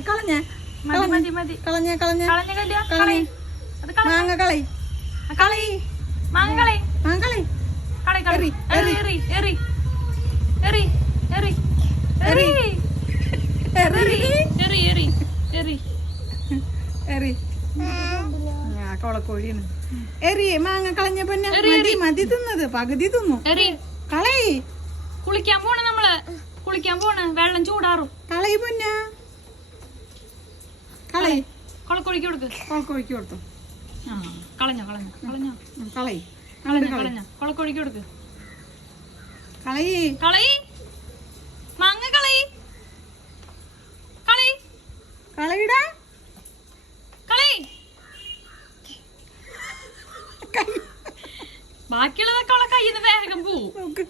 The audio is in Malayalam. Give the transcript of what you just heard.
കളഞ്ഞ മതി മതി മതി കളഞ്ഞ കളഞ്ഞ കളഞ്ഞ കല്യ കളി അത് കള മാങ്ങ കളി കളി മാങ്ങ കളി മാങ്ങ കളി കളി കളി എറി എറി എറി എറി എറി എറി എറി എറി എറി എറി എറി കൊളക്കോഴിയാണ് എറി മാങ്ങ കളഞ്ഞ പൊന്നെ മതി മതി തിന്നത് പകുതി തിന്നു എറി കളയി കുളിക്കാൻ പോണ നമ്മള് കുളിക്കാൻ പോണ വെള്ളം ചൂടാറും കളയി പൊന്ന കളയി കൊളക്കോഴിക്ക് കൊടുക്ക് കൊളക്കോഴിക്ക് കൊടുത്തു ആ കളഞ്ഞോ കളഞ്ഞോ കളഞ്ഞോ കളയി കളഞ്ഞോ കളഞ്ഞോ കൊളക്കോഴിക്ക് കൊടുക്ക് കളയി കളയി മാങ്ങ കളയി കളി കളയിടാ കളി ബാക്കിയുള്ളതൊക്കെ അവളെ കയ്യിൽ നിന്ന് വേഗം പോവും നോക്ക്